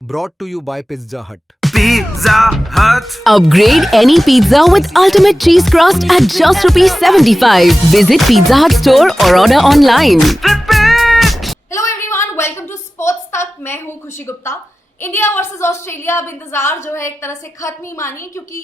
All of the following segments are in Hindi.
Brought to you by Pizza Hut. Pizza Hut. Upgrade any pizza with ultimate cheese crust at just rupees 75. Visit Pizza Hut store or order online. Hello everyone, welcome to sports तक। मैं हूं खुशी गुप्ता। इंडिया वर्सेस ऑस्ट्रेलिया, अब इंतजार जो है एक तरह से खत्म ही मानिए, क्योंकि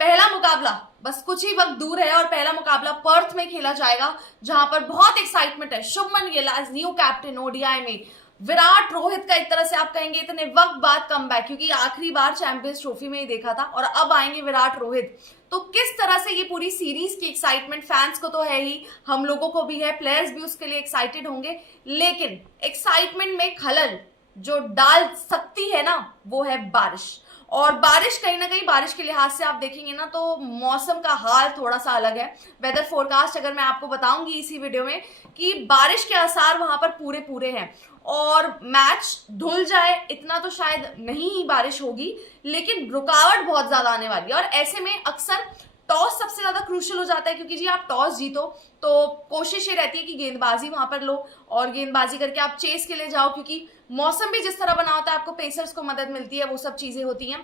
पहला मुकाबला बस कुछ ही वक्त दूर है और पहला मुकाबला पर्थ में खेला जाएगा, जहां पर बहुत एक्साइटमेंट है। Shubman Gill as new captain ODI में, विराट रोहित का एक तरह से आप कहेंगे इतने वक्त बाद कमबैक, क्योंकि आखिरी बार चैंपियंस ट्रॉफी में ही देखा था और अब आएंगे विराट रोहित। तो किस तरह से ये पूरी सीरीज की एक्साइटमेंट फैंस को तो है ही, हम लोगों को भी है, प्लेयर्स भी उसके लिए एक्साइटेड होंगे, लेकिन एक्साइटमेंट में खलल जो डाल सकती है ना, वो है बारिश। और बारिश कहीं ना कहीं, बारिश के लिहाज से आप देखेंगे ना तो मौसम का हाल थोड़ा सा अलग है। वेदर फोरकास्ट अगर मैं आपको बताऊंगी इसी वीडियो में कि बारिश के आसार वहां पर पूरे पूरे हैं और मैच धुल जाए इतना तो शायद नहीं ही बारिश होगी, लेकिन रुकावट बहुत ज्यादा आने वाली है। और ऐसे में अक्सर टॉस सबसे ज्यादा क्रूशियल हो जाता है, क्योंकि जी आप टॉस जीतो तो कोशिश ये रहती है कि गेंदबाजी वहां पर लो और गेंदबाजी करके आप चेस के लिए जाओ, क्योंकि मौसम भी जिस तरह बना होता है आपको पेसर्स को मदद मिलती है, वो सब चीजें होती हैं।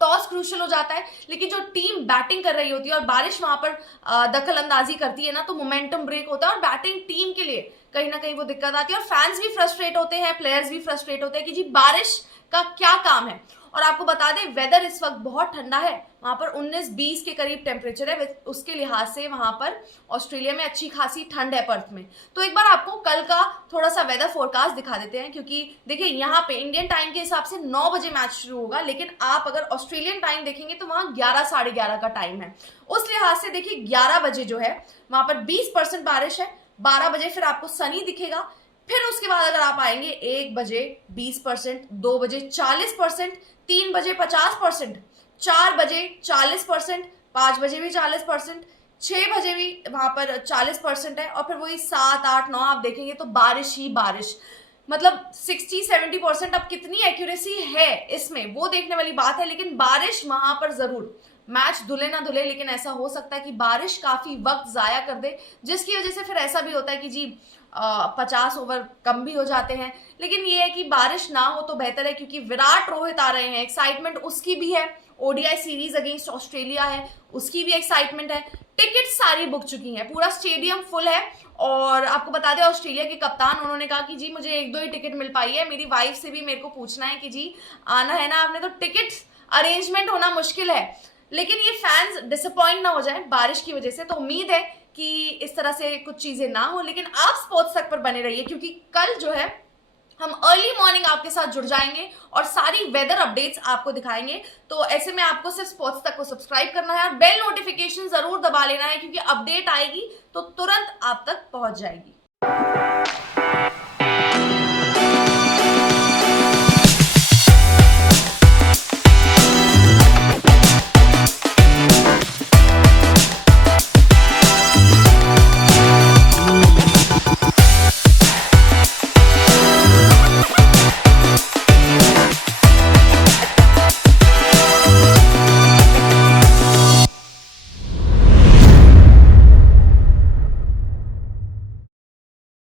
टॉस क्रूशियल हो जाता है, लेकिन जो टीम बैटिंग कर रही होती है और बारिश वहां पर दखल अंदाजी करती है ना, तो मोमेंटम ब्रेक होता है और बैटिंग टीम के लिए कहीं ना कहीं वो दिक्कत आती है और फैंस भी फ्रस्ट्रेट होते हैं, प्लेयर्स भी फ्रस्ट्रेट होते हैं कि जी बारिश का क्या काम है। और आपको बता दें वेदर इस वक्त बहुत ठंडा है, वहां पर 19-20 के करीब टेम्परेचर है, उसके लिहाज से वहां पर ऑस्ट्रेलिया में अच्छी खासी ठंड है पर्थ में। तो एक बार आपको कल का थोड़ा सा वेदर फोरकास्ट दिखा देते हैं, क्योंकि देखिए यहाँ पे इंडियन टाइम के हिसाब से 9 बजे मैच शुरू होगा, लेकिन आप अगर ऑस्ट्रेलियन टाइम देखेंगे तो वहां 11 साढ़े 11 का टाइम है। उस लिहाज से देखिए 11 बजे जो है वहां पर 20% बारिश है, 12 बजे फिर आपको सनी दिखेगा, फिर उसके बाद अगर आप आएंगे 1 बजे 20%, 2 बजे 40%, 3 बजे 50%, 4 बजे 40%, 5 बजे भी 40%, 6 बजे भी वहां पर 40% है और फिर वही 7, 8, 9 आप देखेंगे तो बारिश ही बारिश। मतलब 60-70% अब कितनी एक्यूरेसी है इसमें वो देखने वाली बात है, लेकिन बारिश वहां पर जरूर, मैच धुले ना धुले, लेकिन ऐसा हो सकता है कि बारिश काफी वक्त जाया कर दे, जिसकी वजह से फिर ऐसा भी होता है कि जी 50 ओवर कम भी हो जाते हैं। लेकिन ये है कि बारिश ना हो तो बेहतर है, क्योंकि विराट रोहित आ रहे हैं, एक्साइटमेंट उसकी भी है, ओडीआई सीरीज अगेंस्ट ऑस्ट्रेलिया है उसकी भी एक्साइटमेंट है। टिकट सारी बुक चुकी हैं, पूरा स्टेडियम फुल है। और आपको बता दें ऑस्ट्रेलिया के कप्तान, उन्होंने कहा कि जी मुझे 1-2 ही टिकट मिल पाई है, मेरी वाइफ से भी मेरे को पूछना है कि जी आना है ना आपने, तो टिकट अरेंजमेंट होना मुश्किल है। लेकिन ये फैंस डिसअपॉइंट ना हो जाए बारिश की वजह से, तो उम्मीद है कि इस तरह से कुछ चीजें ना हो। लेकिन आप स्पोर्ट्स तक पर बने रहिए, क्योंकि कल जो है हम अर्ली मॉर्निंग आपके साथ जुड़ जाएंगे और सारी वेदर अपडेट्स आपको दिखाएंगे। तो ऐसे में आपको सिर्फ स्पोर्ट्स तक को सब्सक्राइब करना है और बेल नोटिफिकेशन जरूर दबा लेना है, क्योंकि अपडेट आएगी तो तुरंत आप तक पहुंच जाएगी।